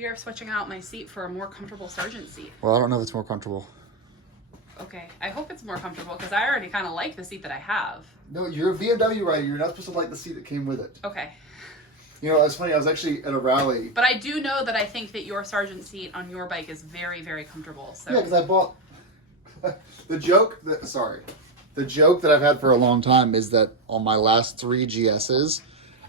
We are switching out my seat for a more comfortable Sargent seat. Well, I don't know if it's more comfortable. Okay, I hope it's more comfortable because I already kind of like the seat that I have. No, you're a BMW rider. You're not supposed to like the seat that came with it. Okay. You know, it's funny. I was actually at a rally. But I do know that I think that your Sargent seat on your bike is very, very comfortable. So. Yeah, because I bought the joke that I've had for a long time is that on my last 3 GSs,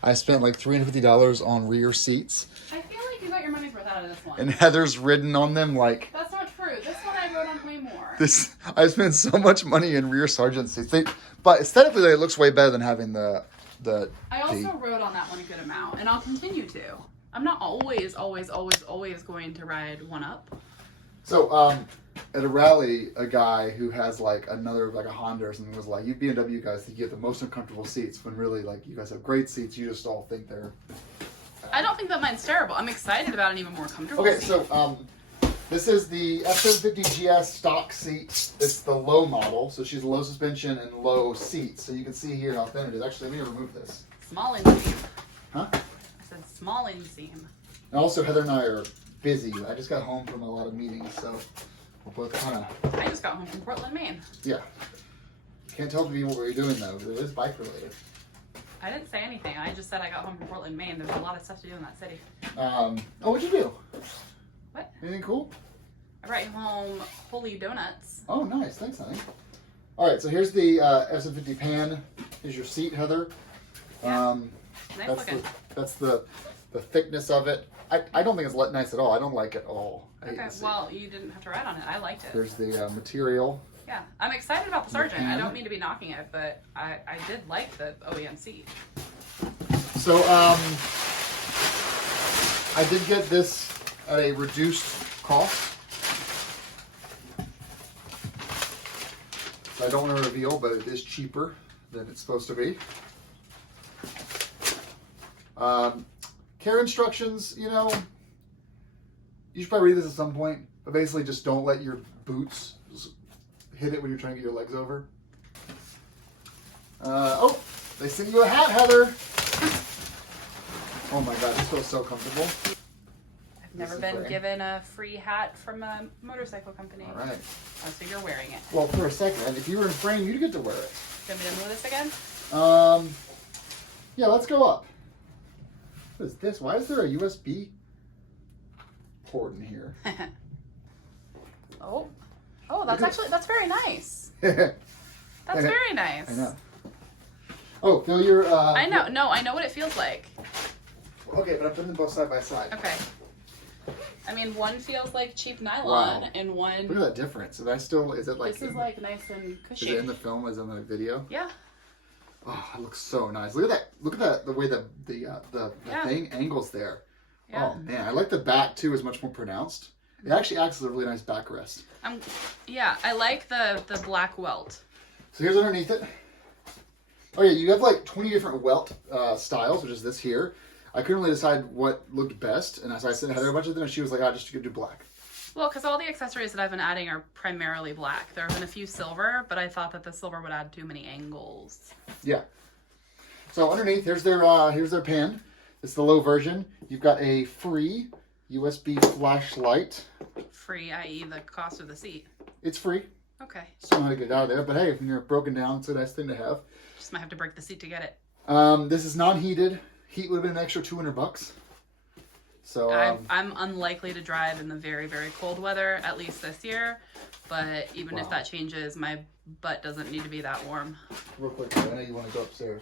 I spent like $350 on rear seats. I feel like you got your money's worth out of this one. And Heather's ridden on them like. That's not true. This one I rode on way more. I spent so much money in rear Sargent seats. But aesthetically, it looks way better than having the. I also rode on that one a good amount, and I'll continue to. I'm not always going to ride one up. So, at a rally, a guy who has like a Honda or something was like, "You BMW guys think you have the most uncomfortable seats when really like you guys have great seats. You just all think they're." I don't think that mine's terrible. I'm excited about an even more comfortable Okay, seat. So, this is the F750GS stock seat. It's the low model, so she's low suspension and low seat. So you can see here how thin it is. Actually, let me remove this. Small inseam. Huh? I said small inseam. And also, Heather and I are busy. I just got home from a lot of meetings, so we're both kind of... I just got home from Portland, Maine. Yeah. Can't tell me what we're doing, though, because it is bike-related. I didn't say anything. I just said I got home from Portland, Maine. There's a lot of stuff to do in that city. Oh, what'd you do? What? Anything cool? I brought you home Holy Donuts. Oh, nice. Thanks, honey. All right, so here's the F750 pan. Here's your seat, Heather. Yeah. Nice looking. That's the thickness of it. I don't think it's nice at all. I don't like it at all. Okay, well, you didn't have to ride on it. I liked it. There's the material. Yeah, I'm excited about the Sargent. I don't mean to be knocking it, but I did like the OEM seat. So, I did get this at a reduced cost. So I don't want to reveal, but it is cheaper than it's supposed to be. Care instructions, you know, you should probably read this at some point, but basically just don't let your boots hit it when you're trying to get your legs over. Oh, they sent you a hat, Heather. Oh my God, this feels so comfortable. I've never been given a free hat from a motorcycle company. All right. Oh, so you're wearing it. Well, for a second, if you were in frame, you'd get to wear it. You want me to move this again? Yeah, let's go up. What is this? Why is there a USB port in here? Oh, that's very nice. That's very nice. I know. Oh, feel your... I know. No, I know what it feels like. Okay, but I'm putting them both side by side. Okay. I mean, one feels like cheap nylon, and one... Look at that difference. Is it like... This is like nice and cushy. Is it in the film? Is it in the video? Yeah. Oh, it looks so nice. Look at that. Look at that. The way the thing angles there. Yeah. Oh man, I like the back too. Is much more pronounced. It actually acts as a really nice backrest. Yeah, I like the black welt. So here's underneath it. Oh yeah, you have like 20 different welt styles, which is this here. I couldn't really decide what looked best, and as I sent Heather a bunch of them, and she was like, just do black. Well, because all the accessories that I've been adding are primarily black. There have been a few silver, but I thought that the silver would add too many angles. Yeah. So underneath, here's their pan. It's the low version. You've got a free USB flashlight. Free, i.e. the cost of the seat. It's free. Okay. Still know how to get it out of there, but hey, when you're broken down, it's a nice thing to have. Just might have to break the seat to get it. This is non-heated. Heat would have been an extra $200. So I'm unlikely to drive in the very, very cold weather, at least this year. But even if that changes, my butt doesn't need to be that warm. Real quick, I know you want to go upstairs.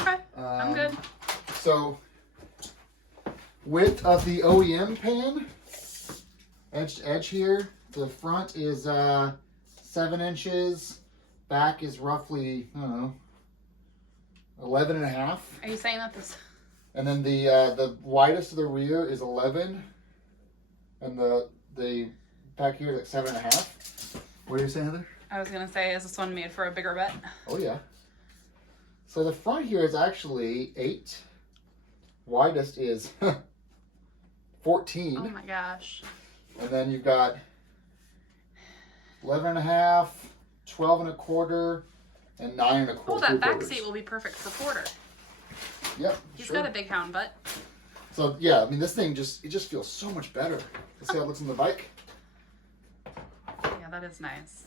Okay, I'm good. So, width of the OEM pan, edge to edge here. The front is 7 inches. Back is roughly, I don't know, 11 and a half. Are you saying that this... And then the widest of the rear is 11, and the back here is like 7.5. What are you saying, Heather? I was gonna say, is this one made for a bigger butt? Oh yeah. So the front here is actually 8. Widest is 14. Oh my gosh. And then you've got 11.5, 12.25, and 9.25. Oh, that back seat will be perfect for Porter. Yep. He's got a big hound butt. So yeah, I mean, this thing just feels so much better. Let's see how it looks on the bike. Yeah, that is nice.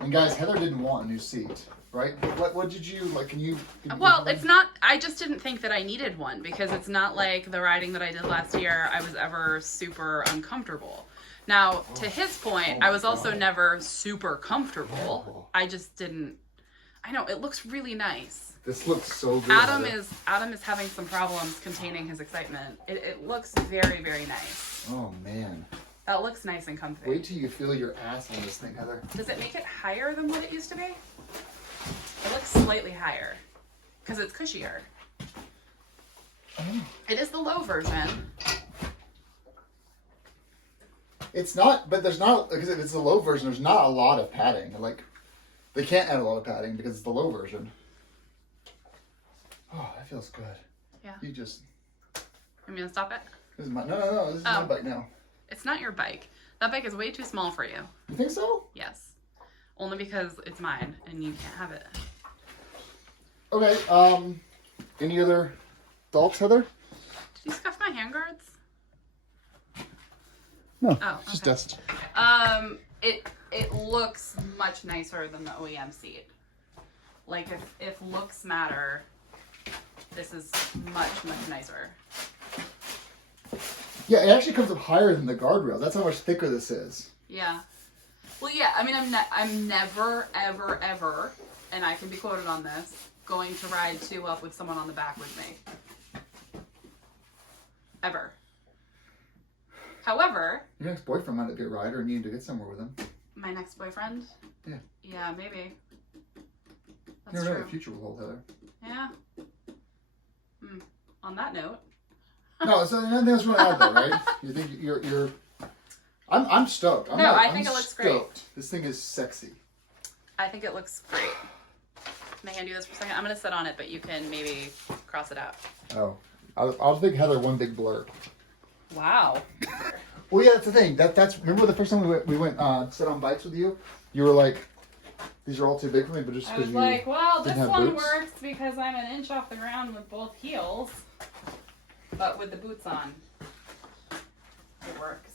And guys, Heather didn't want a new seat, right? What did you like? Can you Well, it's not, I just didn't think that I needed one because it's not like the riding that I did last year, I was ever super uncomfortable. Now, to his point, I was also never super comfortable. I just didn't, I know, it looks really nice. This looks so good. Adam is having some problems containing his excitement. It looks very, very nice. Oh man. That looks nice and comfy. Wait till you feel your ass on this thing, Heather. Does it make it higher than what it used to be? It looks slightly higher because it's cushier. Oh. It is the low version. It's not, but there's not, because it's the low version, there's not a lot of padding. Like, they can't add a lot of padding because it's the low version. Oh, that feels good. Yeah. You just... You mean to stop it? This is my, no, this is my bike now. It's not your bike. That bike is way too small for you. You think so? Yes. Only because it's mine and you can't have it. Okay, any other thoughts, Heather? Did you scuff my handguards? No, Oh, just okay. dust. It looks much nicer than the OEM seat. Like if looks matter, this is much nicer. Yeah, it actually comes up higher than the guardrail. That's how much thicker this is. Yeah. Well, yeah. I mean, I'm never ever, and I can be quoted on this, going to ride two up with someone on the back with me. Ever. However, Your next boyfriend might be a rider and you need to get somewhere with him. my next boyfriend. Yeah. Yeah, maybe. You That's never know true. what the future will hold, Heather. Yeah. On that note. No, so nothing else you want to add though, right? You think you're I'm stoked. I think it looks great. Stoked. This thing is sexy. I think it looks great. Can I hand you this for a second? I'm going to sit on it, but you can maybe cross it out. Oh. I'll think Heather one big blur. Wow. Well, yeah, that's the thing. That's remember the first time we went sit on bikes with you? You were like, these are all too big for me, but just I because was you like, well, this didn't have one boots. works because I'm an inch off the ground with both heels. But with the boots on, it works.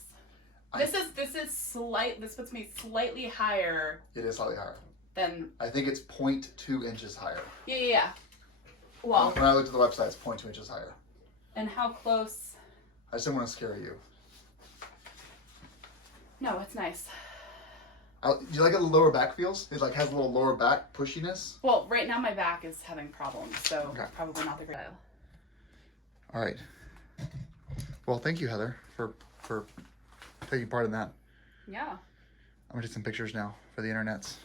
This puts me slightly higher It is slightly higher. than, I think it's 0.2 inches higher. yeah. Well, When I looked at the website, it's 0.2 inches higher. and how close? I just didn't want to scare you. No, it's nice. Do you like how the lower back feels? It like has a little lower back pushiness. Well, right now my back is having problems, so Okay. probably not the great. All right. Well, thank you, Heather, for taking part in that. Yeah. I'm gonna take some pictures now for the internets.